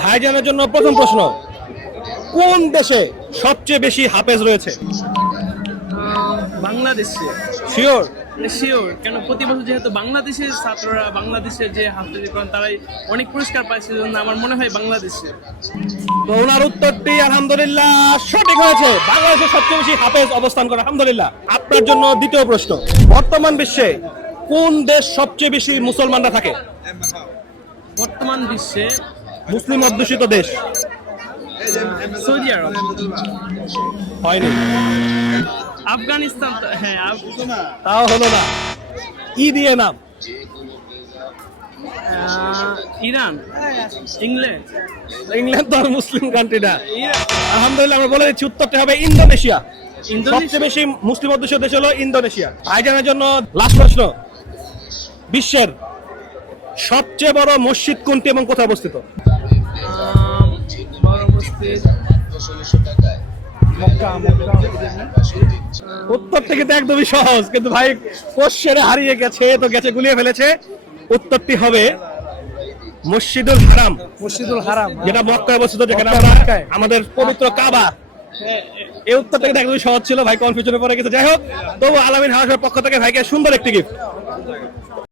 ভাইজানের জন্য প্রথম প্রশ্ন, কোন দেশে সবচেয়ে বেশি হাফেজ রয়েছে? বাংলাদেশে। শিওর? শিওর, কেন প্রতি বছর যেহেতু বাংলাদেশের ছাত্ররা বাংলাদেশের যে হাফেজি কোরআন তারাই অনেক পুরস্কার পাইছে, জন্য আমার মনে হয় বাংলাদেশে। তো ওনার উত্তরটি আলহামদুলিল্লাহ সঠিক হয়েছে। বাংলাদেশে সবচেয়ে বেশি হাফেজ অবস্থান করে, আলহামদুলিল্লাহ। আপনার জন্য দ্বিতীয় প্রশ্ন, বর্তমান বিশ্বে কোন দেশ সবচেয়ে বেশি মুসলমানরা থাকে? বর্তমান বিশ্বে মুসলিম অধ্যুষিত দেশ। সৌদি আরব। হয়নি। আফগানিস্তান হ্যাঁ তাও হলো না। ই দিয়ে নাম। Iran, England. ইংল্যান্ড তো আর মুসলিম কান্ট্রি না। আলহামদুলিল্লাহ, আমরা বলে দিচ্ছি উত্তরটা হবে ইন্দোনেশিয়া। সবচেয়ে বেশি মুসলিম অধ্যুষিত দেশ হলো ইন্দোনেশিয়া। ভাইজানের জন্য লাস্ট প্রশ্ন, বিশ্বের সবচেয়ে বড় মসজিদ কোনটি এবং কোথায় অবস্থিত? বড় মসজিদ উত্তরটা কিন্তু একদমই সহজ, কিন্তু ভাই কোশ্চেনে হারিয়ে গেছে, তো গেছে গুলিয়ে ফেলেছে। উত্তরটি হবে মসজিদুল হারাম। মসজিদুল হারাম, যেটা মক্কায় অবস্থিত, যেখানে আমরা আমাদের পবিত্র কাবা। এই উত্তরটা কিন্তু একদমই সহজ ছিল, ভাই কনফিউশনে পড়ে গেছে। যাই হোক, তবু আলামিন হাউসের পক্ষ থেকে ভাইকে সুন্দর একটি গিফট।